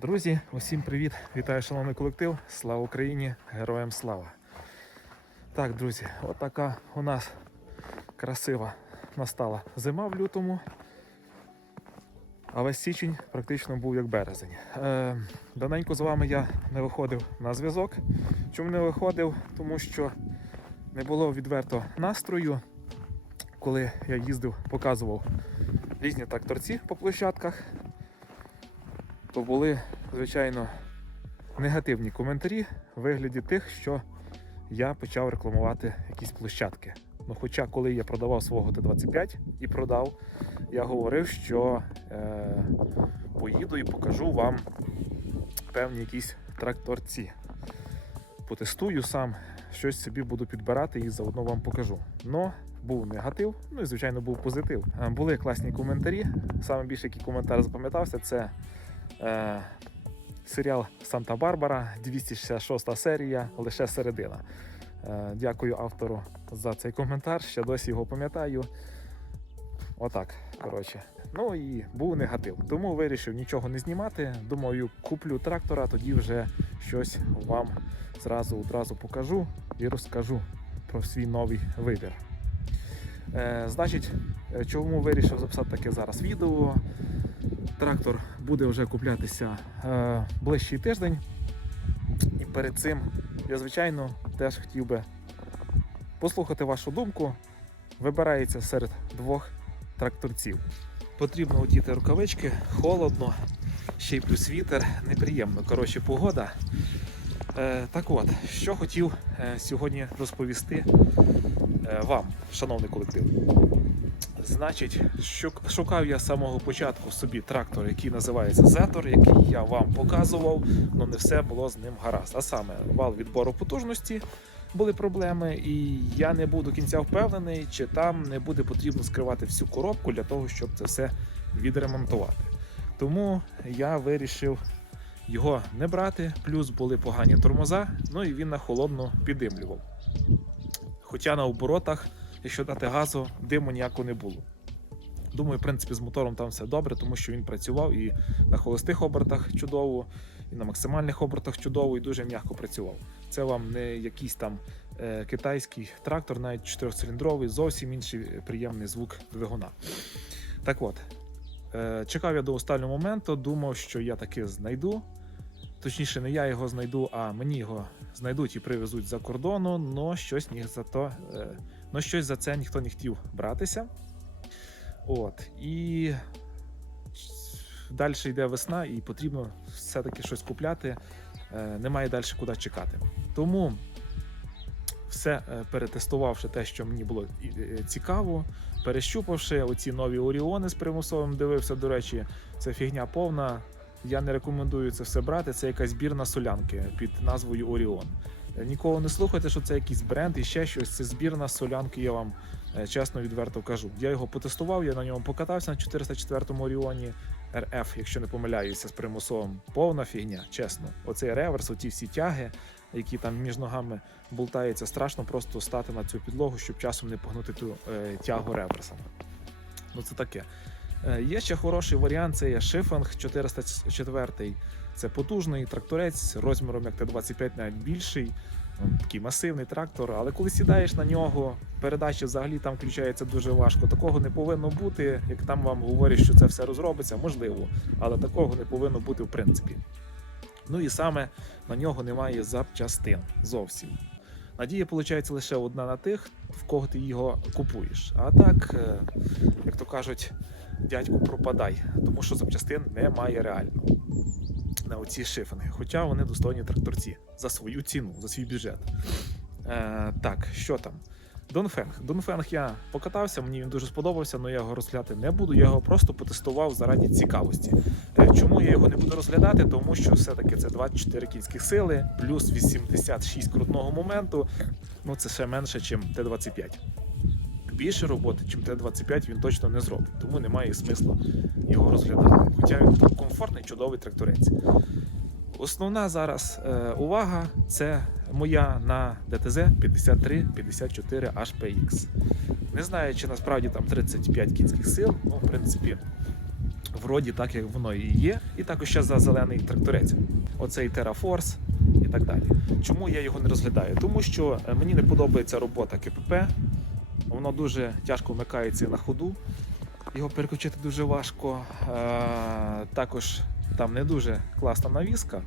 Друзі, усім привіт! Вітаю, шановний колектив! Слава Україні! Героям слава! Так, друзі, от така у нас красива настала зима в лютому. А весь січень практично був як березень. Е, давненько з вами я не виходив на зв'язок. Чому не виходив? Тому що не було відверто настрою, коли я їздив, показував різні тракторці по площадках то були, звичайно, негативні коментарі в вигляді тих, що я почав рекламувати якісь площадки. Ну, хоча, коли я продавав свого Т-25 і продав, я говорив, що е, поїду і покажу вам певні якісь тракторці. Потестую сам, щось собі буду підбирати і заодно вам покажу. Но був негатив, ну і звичайно був позитив. Е, Були класні коментарі. Саме більше, який коментар запам'ятався, це е, серіал Санта-Барбара, 266 серія, лише середина. Е, дякую автору за цей коментар. Ще досі його пам'ятаю. Отак, коротше. Ну і був негатив. Тому вирішив нічого не знімати. Думаю, куплю трактора, тоді вже щось вам зразу одразу покажу і розкажу про свій новий вибір. Е, значить, е, чому вирішив записати таке зараз відео? Трактор буде вже куплятися е, ближчий тиждень. І перед цим я, звичайно, теж хотів би послухати вашу думку. Вибирається серед двох тракторців. Потрібно одіти рукавички, холодно, ще й плюс вітер, неприємно. Коротше, погода. Е, так от, що хотів е, сьогодні розповісти е, вам, шановний колектив. Значить, шукав я з самого початку собі трактор, який називається Зетор, який я вам показував, але не все було з ним гаразд. А саме вал відбору потужності були проблеми, і я не був до кінця впевнений, чи там не буде потрібно скривати всю коробку для того, щоб це все відремонтувати. Тому я вирішив його не брати, плюс були погані тормоза, ну і він на холодно піддимлював. Хоча на оборотах, якщо дати газу, диму ніякого не було. Думаю, в принципі, з мотором там все добре, тому що він працював і на холостих обертах чудово, і на максимальних обертах чудово, і дуже м'яко працював. Це вам не якийсь там е, китайський трактор, навіть чотирьохциліндровий, зовсім інший е, приємний звук двигуна. Так от, е, чекав я до останнього моменту, думав, що я таки знайду. Точніше, не я його знайду, а мені його знайдуть і привезуть за кордону, но щось ні за то, е, но щось за це ніхто не хотів братися. От. І далі йде весна, і потрібно все-таки щось купляти. Е, Немає далі куди чекати. Тому все е, перетестувавши те, що мені було цікаво, перещупавши оці нові Оріони з примусовим, дивився, до речі, це фігня повна. Я не рекомендую це все брати. Це якась збірна солянки під назвою Оріон. Е, Нікого не слухайте, що це якийсь бренд і ще щось. Це збірна солянки, я вам е, чесно відверто кажу. Я його потестував, я на ньому покатався на 404-му Оріоні РФ, якщо не помиляюся, з примусовим. Повна фігня, чесно. Оцей реверс, оті всі тяги, які там між ногами болтаються, страшно просто стати на цю підлогу, щоб часом не погнути ту е, тягу реверсом. Ну це таке. Е, Є ще хороший варіант, це є Шифанг 404. Це потужний тракторець розміром як Т-25, навіть більший. Такий масивний трактор, але коли сідаєш на нього, передачі взагалі там включається дуже важко. Такого не повинно бути. Як там вам говорять, що це все розробиться, можливо, але такого не повинно бути в принципі. Ну і саме на нього немає запчастин зовсім. Надія, виходить, лише одна на тих, в кого ти його купуєш. А так, е, як то кажуть, дядьку пропадай, тому що запчастин немає реально на оці шифинги. Хоча вони достойні тракторці за свою ціну, за свій бюджет. Е, так, що там? Донфенг. Донфенг я покатався, мені він дуже сподобався, але я його розглядати не буду. Я його просто потестував заради цікавості. Е, Чому я його не буду розглядати? Тому що все-таки це 24 кінських сили, плюс 86 крутного моменту. Ну це ще менше, ніж Т-25. Більше роботи, ніж Т-25, він точно не зробить, тому немає смисла його розглядати. Хоча він комфортний, чудовий тракторець. Основна зараз е, увага це моя на ДТЗ 5354 HPX. Не знаю, чи насправді там 35 кінських сил, ну, в принципі, вроді так, як воно і є. І також ще за зелений тракторець. Оцей TerraForce і так далі. Чому я його не розглядаю? Тому що е, мені не подобається робота КПП. Воно дуже тяжко вмикається на ходу. Його переключити дуже важко. Е, Також там не дуже класна навіска.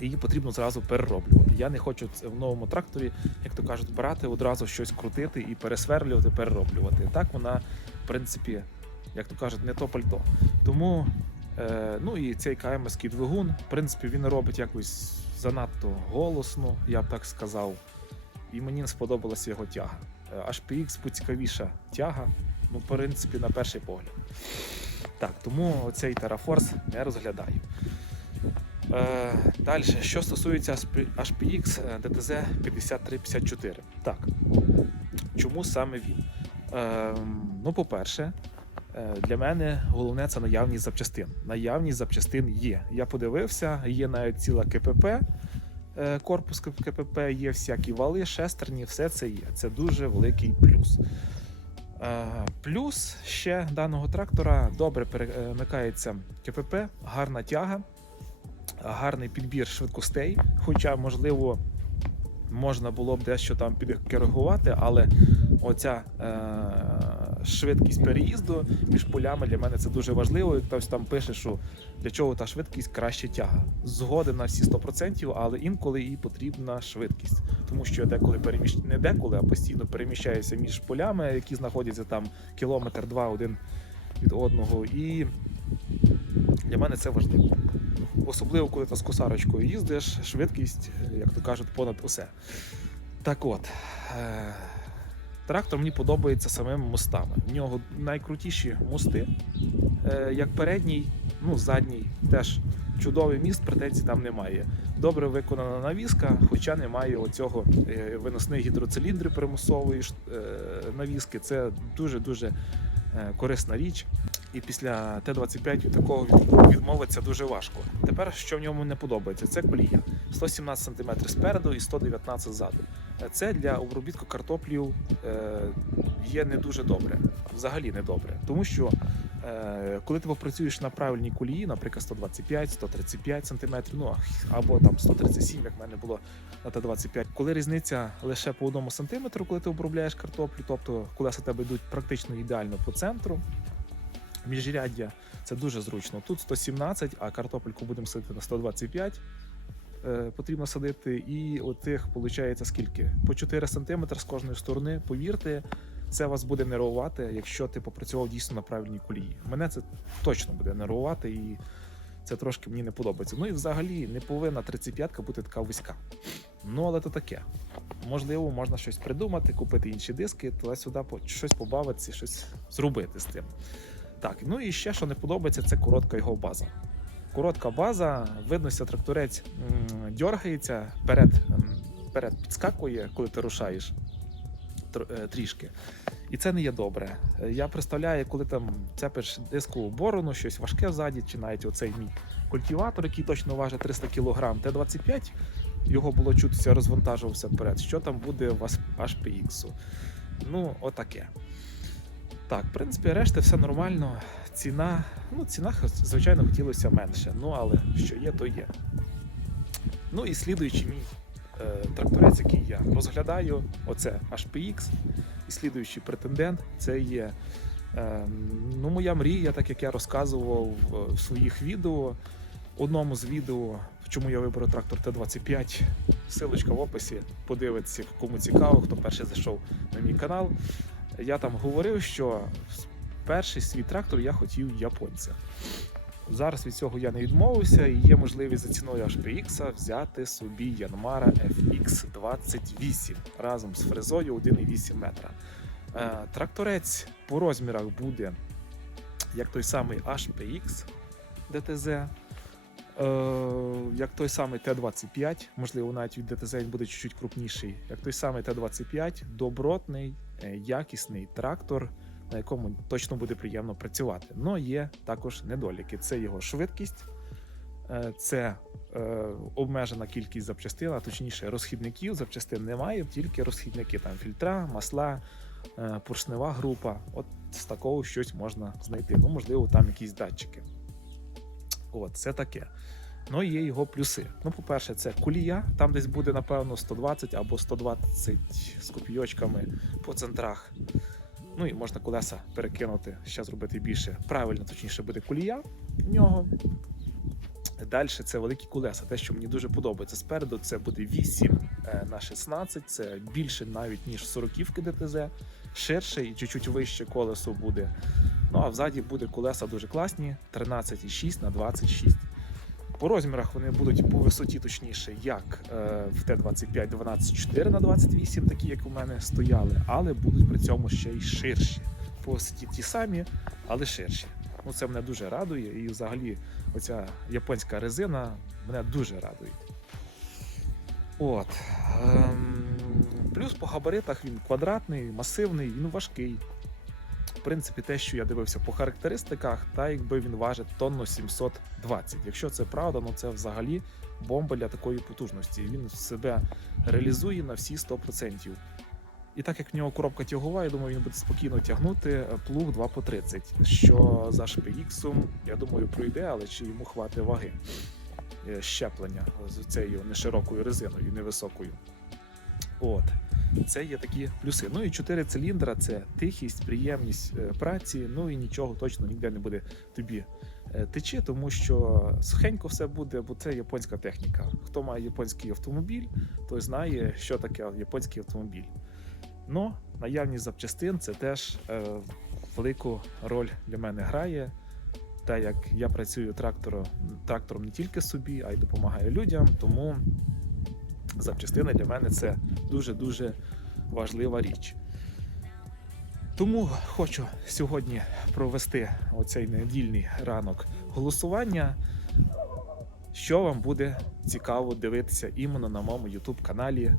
Її потрібно зразу перероблювати. Я не хочу в новому тракторі, як то кажуть, брати одразу щось крутити і пересверлювати, перероблювати. Так вона, в принципі, як то кажуть, не то пальто. Тому, е, ну і цей КМСський двигун, в принципі, він робить якось занадто голосно, я б так сказав. І мені не сподобалася його тяга. Е, HPX поцікавіша тяга, ну, в принципі, на перший погляд. Так, тому цей TerraForce не розглядаю. Е, далі, що стосується HPX DTZ 5354. Так. Чому саме він? Е, ну, по-перше, е, для мене головне це наявність запчастин. Наявність запчастин є. Я подивився, є навіть ціла КПП, корпус КПП, є всякі вали, шестерні, все це є. Це дуже великий плюс. Е, Плюс ще даного трактора добре перемикається КПП, гарна тяга, гарний підбір швидкостей. Хоча, можливо, можна було б дещо там підкоригувати, але оця е- швидкість переїзду між полями для мене це дуже важливо. І хтось там пише, що для чого та швидкість краще тяга. Згоден на всі 100%, але інколи і потрібна швидкість. Тому що я деколи переміщ... не деколи, а постійно переміщаюся між полями, які знаходяться там кілометр два один від одного. І для мене це важливо. Особливо, коли ти з косарочкою їздиш, швидкість, як то кажуть, понад усе. Так от, е- трактор мені подобається самими мостами. В нього найкрутіші мости, е- як передній, ну, задній теж чудовий міст, претензій там немає. Добре виконана навіска, хоча немає оцього е, виносних гідроциліндри примусової е, навіски. Це дуже-дуже корисна річ. І після Т-25 від такого від- відмовитися дуже важко. Тепер, що в ньому не подобається, це колія. 117 см спереду і 119 ззаду. Е, Це для обробітку картоплів е, є не дуже добре, взагалі не добре. Тому що е, коли ти попрацюєш на правильній колії, наприклад, 125, 135 см, ну або там 137, як в мене було на Т-25, коли різниця лише по одному сантиметру, коли ти обробляєш картоплю, тобто колеса тебе йдуть практично ідеально по центру. Міжряддя це дуже зручно. Тут 117, а картопельку будемо садити на 125. Е, потрібно садити, і отих виходить скільки? По 4 см з кожної сторони. Повірте, це вас буде нервувати, якщо ти попрацював дійсно на правильній колії. Мене це точно буде нервувати, і це трошки мені не подобається. Ну і взагалі не повинна 35-ка бути така вузька. Ну, але то таке. Можливо, можна щось придумати, купити інші диски, туди-сюди щось побавитися, щось зробити з тим. Так, ну і ще що не подобається, це коротка його база. Коротка база, видно, що тракторець дергається, перед, перед підскакує, коли ти рушаєш е, трішки. І це не є добре. Я представляю, коли там цепиш дискову борону, щось важке ззаді, чи навіть оцей мій культиватор, який точно важить 300 кг, Т-25, його було чутися, розвантажувався вперед. Що там буде у HPX? Ну, отаке. Так, в принципі, решта все нормально. Ціна, ну, ціна, звичайно, хотілося менше. Ну, але що є, то є. Ну і слідуючий мій е, тракторець, який я розглядаю, оце HPX. І слідуючий претендент це є е, ну, моя мрія, так як я розказував в, в своїх відео. Одному з відео, чому я вибрав трактор Т-25, силочка в описі, подивиться, кому цікаво, хто перший зайшов на мій канал. Я там говорив, що перший свій трактор я хотів японця. Зараз від цього я не відмовився, і є можливість за ціною HPX взяти собі Yanmara FX28 разом з фрезою 1,8 метра. Е, Тракторець по розмірах буде як той самий HPX DTZ, як той самий Т-25, можливо, навіть від DTZ він буде чуть-чуть крупніший, як той самий Т-25, добротний, е, якісний трактор, на якому точно буде приємно працювати. Но є також недоліки. Це його швидкість, е, це е, обмежена кількість запчастин, а точніше розхідників. Запчастин немає, тільки розхідники там фільтра, масла, е, поршнева група. От з такого щось можна знайти. Ну, можливо, там якісь датчики. От, це таке. Ну, є його плюси. Ну, по-перше, це кулія, там десь буде, напевно, 120 або 120 з копійочками по центрах. Ну і можна колеса перекинути, ще зробити більше. Правильно, точніше, буде кулія в нього. Далі це великі колеса. Те, що мені дуже подобається. Спереду це буде 8 е, на 16, це більше навіть ніж 40-ки ДТЗ, ширше і чуть-чуть вище колесо буде. Ну а взаді буде колеса дуже класні, 13,6 на 26. По розмірах вони будуть по висоті, точніше, як е, в Т-25 12,4 на 28, такі як у мене стояли, але будуть при цьому ще й ширші. По висоті ті самі, але ширші. Ну, це мене дуже радує. І взагалі оця японська резина мене дуже радує. От. Ем, плюс по габаритах він квадратний, масивний, він важкий. Принципі, те, що я дивився по характеристиках, та якби він важить тонну 720. Якщо це правда, ну це взагалі бомба для такої потужності. Він себе реалізує на всі 100%. І так як в нього коробка тягова, я думаю, він буде спокійно тягнути е, плуг 2 по 30, що за шпx я думаю, пройде, але чи йому хватить ваги е, щеплення з цією неширокою резиною, невисокою. От. Це є такі плюси. Ну і 4 циліндра це тихість, приємність е, праці, ну і нічого точно ніде не буде тобі е, течі, тому що сухенько все буде, бо це японська техніка. Хто має японський автомобіль, той знає, що таке японський автомобіль. Ну, наявність запчастин це теж е, велику роль для мене грає. Та як я працюю трактором, трактором не тільки собі, а й допомагаю людям, тому запчастини для мене це дуже-дуже важлива річ. Тому хочу сьогодні провести оцей недільний ранок голосування. Що вам буде цікаво дивитися іменно на моєму YouTube каналі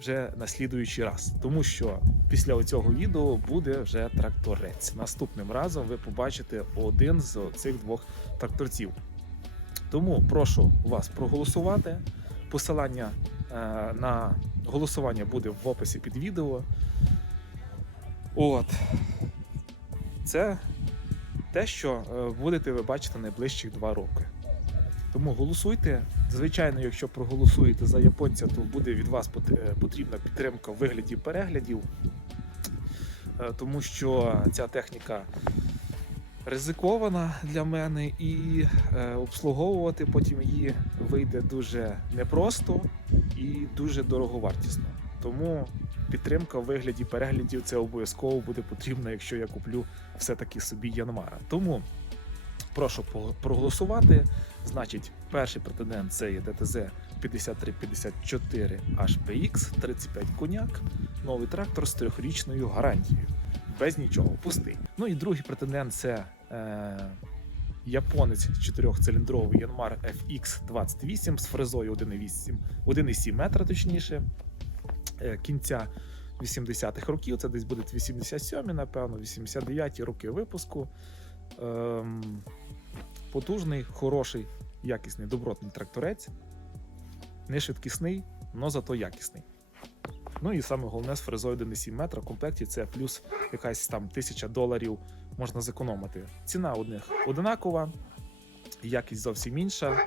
вже на слідуючий раз, тому що після цього відео буде вже тракторець. Наступним разом ви побачите один з цих двох тракторців. Тому прошу вас проголосувати. Посилання е, на голосування буде в описі під відео. От. Це те, що е, будете ви бачити найближчих два роки. Тому голосуйте. Звичайно, якщо проголосуєте за японця, то буде від вас е, потрібна підтримка в вигляді переглядів, тому що ця техніка ризикована для мене і е, обслуговувати потім її вийде дуже непросто і дуже дороговартісно. Тому підтримка в вигляді переглядів це обов'язково буде потрібна, якщо я куплю все-таки собі Янмара. Тому прошу проголосувати. Значить, перший претендент це є ДТЗ 5354 HPX, 35 коняк, новий трактор з трьохрічною гарантією. Без нічого, пустий. Ну і другий претендент це е, японець чотирьохциліндровий Yanmar FX28 з фрезою 1,8 1,7 метра, точніше, е, кінця 80-х років. Це десь буде 87, напевно, 89-ті роки випуску. Ем, потужний, хороший, якісний, добротний тракторець. Не швидкісний, але зато якісний. Ну і саме головне з фрезою 1,7 метра в комплекті це плюс якась там тисяча доларів можна зекономити. Ціна у них одинакова, якість зовсім інша.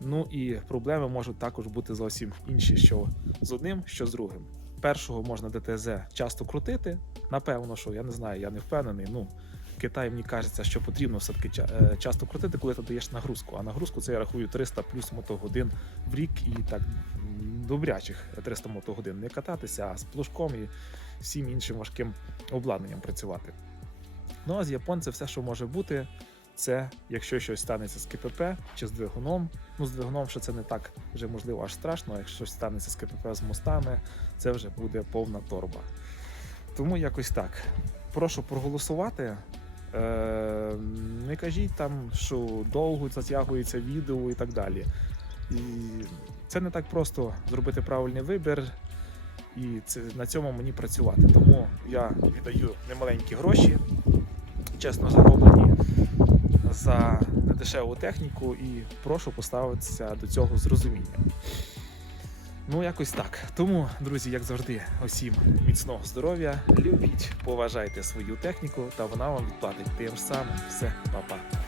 Ну і проблеми можуть також бути зовсім інші, що з одним, що з другим. Першого можна ДТЗ часто крутити. Напевно, що я не знаю, я не впевнений. Ну, Китай мені кажеться, що потрібно все-таки е, часто крутити, коли ти даєш нагрузку. А нагрузку це я рахую 300 плюс мотогодин в рік і так добрячих 300 мотогодин не кататися, а з плужком і всім іншим важким обладнанням працювати. Ну а з японцем все, що може бути, це якщо щось станеться з КПП чи з двигуном. Ну, з двигуном, що це не так вже можливо аж страшно. Якщо щось станеться з КПП з мостами, це вже буде повна торба. Тому якось так. Прошу проголосувати. Е, не кажіть там, що довго затягується відео і так далі. І це не так просто зробити правильний вибір, і це, на цьому мені працювати. Тому я віддаю немаленькі гроші, чесно зароблені за недешеву техніку, і прошу поставитися до цього з розумінням. Ну, якось так. Тому, друзі, як завжди, усім міцного здоров'я, любіть, поважайте свою техніку, та вона вам відплатить тим самим. Все, па-па.